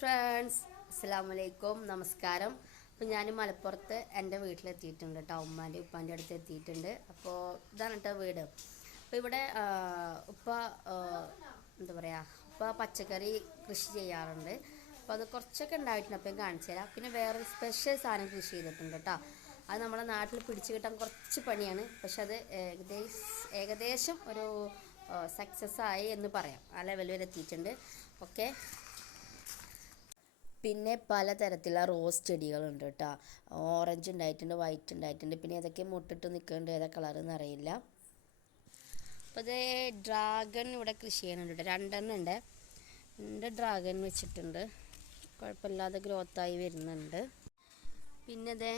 Friends അസ്സാം വലൈക്കും നമസ്കാരം. അപ്പോൾ ഞാൻ മലപ്പുറത്ത് എന്റെ വീട്ടിലെത്തിയിട്ടുണ്ട് കേട്ടോ ഉമ്മാന്റെ ഉപ്പാന്റെ അടുത്ത് എത്തിയിട്ടുണ്ട്. അപ്പോൾ ഇതാണ് കേട്ടോ വീട്. അപ്പോൾ ഇവിടെ ഉപ്പ എന്താ പറയുക ഉപ്പ പച്ചക്കറി കൃഷി ചെയ്യാറുണ്ട്. അപ്പോൾ അത് കുറച്ചൊക്കെ ഉണ്ടായിട്ടുണ്ട്. അപ്പോൾ കാണിച്ചു തരാം. പിന്നെ വേറൊരു സ്പെഷ്യൽ സാധനം കൃഷി ചെയ്തിട്ടുണ്ട് കേട്ടോ അത് നമ്മുടെ നാട്ടിൽ പിടിച്ചു കിട്ടാൻ കുറച്ച് പണിയാണ്. പക്ഷെ അത് ഏകദേശം ഏകദേശം ഒരു സക്സസ് ആയി എന്ന് പറയാം. ആ ലെവൽ വരെ എത്തിയിട്ടുണ്ട്. ഓക്കെ പിന്നെ പലതരത്തിലുള്ള റോസ് ചെടികളുണ്ട് കേട്ടോ. ഓറഞ്ച് ഉണ്ടായിട്ടുണ്ട് വൈറ്റ് ഉണ്ടായിട്ടുണ്ട്. പിന്നെ ഏതൊക്കെ മുട്ടിട്ട് നിൽക്കുന്നുണ്ട് ഏതാ കളറെന്ന് അറിയില്ല. അപ്പോൾ ഇത് ഡ്രാഗൺ ഇവിടെ കൃഷി ചെയ്യുന്നുണ്ട് കേട്ടോ. രണ്ടെണ്ണം ഉണ്ട്. രണ്ട് ഡ്രാഗൺ വെച്ചിട്ടുണ്ട്. കുഴപ്പമില്ലാതെ ഗ്രോത്തായി വരുന്നുണ്ട്. പിന്നെ ഇതേ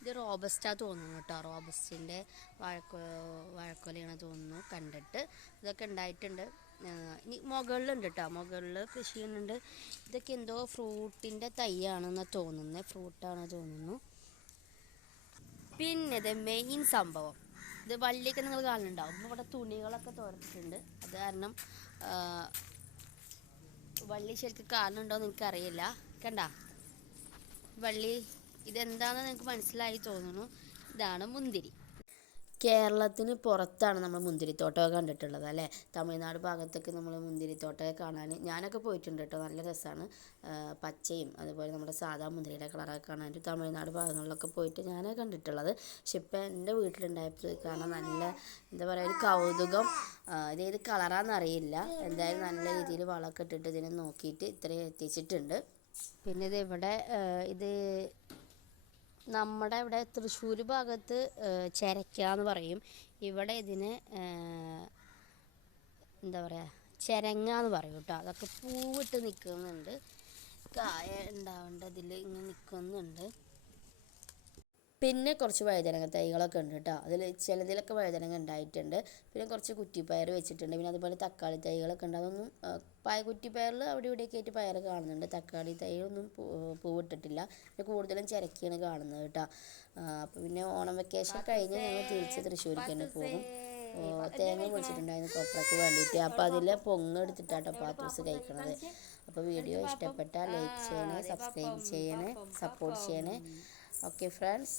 ഇത് റോബസ്റ്റാ തോന്നുന്നു കേട്ടോ. റോബസ്റ്റിന്റെ വാഴക്കൊ വാഴക്കൊലയാണ് തോന്നുന്നു കണ്ടിട്ട്. ഇതൊക്കെ ഉണ്ടായിട്ടുണ്ട്. ഇനി മുകളിലുണ്ട് കേട്ടോ. മുകളിൽ കൃഷി ചെയ്യുന്നുണ്ട്. ഇതൊക്കെ എന്തോ ഫ്രൂട്ടിന്റെ തൈയാണെന്ന് തോന്നുന്നത് ഫ്രൂട്ടാണ് തോന്നുന്നു. പിന്നെ ഇത് മെയിൻ സംഭവം. ഇത് വള്ളിയൊക്കെ നിങ്ങൾ കാണുന്നുണ്ടാവും ഇവിടെ തുണികളൊക്കെ തുറച്ചിട്ടുണ്ട് അത് കാരണം വള്ളി ശരിക്കും കാണുന്നുണ്ടോ എന്ന് എനിക്കറിയില്ല. കണ്ട? വള്ളി ഇതെന്താണെന്ന് നിങ്ങൾക്ക് മനസ്സിലായി തോന്നുന്നു. ഇതാണ് മുന്തിരി. കേരളത്തിന് പുറത്താണ് നമ്മൾ മുന്തിരിത്തോട്ടമൊക്കെ കണ്ടിട്ടുള്ളത് അല്ലേ? തമിഴ്നാട് ഭാഗത്തൊക്കെ നമ്മൾ മുന്തിരിത്തോട്ടമൊക്കെ കാണാൻ. ഞാനൊക്കെ പോയിട്ടുണ്ട് കേട്ടോ നല്ല രസമാണ്. പച്ചയും അതുപോലെ നമ്മുടെ സാധാ മുന്തിരിയുടെ കളറൊക്കെ കാണാൻ തമിഴ്നാട് ഭാഗങ്ങളിലൊക്കെ പോയിട്ട് ഞാൻ കണ്ടിട്ടുള്ളത്. പക്ഷെ ഇപ്പം എന്റെ വീട്ടിലുണ്ടായപ്പോൾ കാണാൻ നല്ല എന്താ പറയുക ഒരു കൗതുകം. ഇതേത് കളറാണെന്നറിയില്ല എന്തായാലും നല്ല രീതിയിൽ വളമൊക്കെ ഇട്ടിട്ട് ഇതിനെ നോക്കിയിട്ട് ഇത്രയും എത്തിച്ചിട്ടുണ്ട്. പിന്നെ ഇത് ഇവിടെ ഇത് നമ്മുടെ ഇവിടെ തൃശ്ശൂർ ഭാഗത്ത് ചിരക്ക എന്ന് പറയും. ഇവിടെ ഇതിന് എന്താ പറയുക ചിരങ്ങ എന്ന് പറയും കേട്ടോ. അതൊക്കെ പൂവിട്ട് നിൽക്കുന്നുണ്ട് കായ ഉണ്ടാവേണ്ട ഇതിൽ ഇങ്ങനെ നിൽക്കുന്നുണ്ട് പിന്നെ കുറച്ച് വഴുതനങ്ങ തൈകളൊക്കെ ഉണ്ട് കേട്ടോ. അതിൽ ചിലതിലൊക്കെ വഴുതനങ്ങ ഉണ്ടായിട്ടുണ്ട്. പിന്നെ കുറച്ച് കുറ്റിപ്പയർ വെച്ചിട്ടുണ്ട്. പിന്നെ അതുപോലെ തക്കാളി തൈകളൊക്കെ ഉണ്ട്. അതൊന്നും പായ പയ കുറ്റിപ്പയറിൽ അവിടെ ഇവിടെയൊക്കെ ആയിട്ട് പയർ കാണുന്നുണ്ട്. തക്കാളി തൈകളൊന്നും പൂവിട്ടിട്ടില്ല. പിന്നെ കൂടുതലും ചിരക്കിയാണ് കാണുന്നത് കേട്ടോ. അപ്പോൾ പിന്നെ ഓണം വെക്കേഷൻ കഴിഞ്ഞ് ഞങ്ങൾ തിരിച്ച് തൃശ്ശൂർക്ക് തന്നെ പോകും. തേങ്ങ പൊളിച്ചിട്ടുണ്ടായിരുന്നു കൊപ്രയ്ക്ക് വേണ്ടിയിട്ട്. അപ്പോൾ അതിൽ പൊങ്ങ് എടുത്തിട്ടാട്ടോ പാത്രസ് കഴിക്കണത്. അപ്പോൾ വീഡിയോ ഇഷ്ടപ്പെട്ടാൽ ലൈക്ക് ചെയ്യണേ സബ്സ്ക്രൈബ് ചെയ്യണേ സപ്പോർട്ട് ചെയ്യണേ. Okay friends.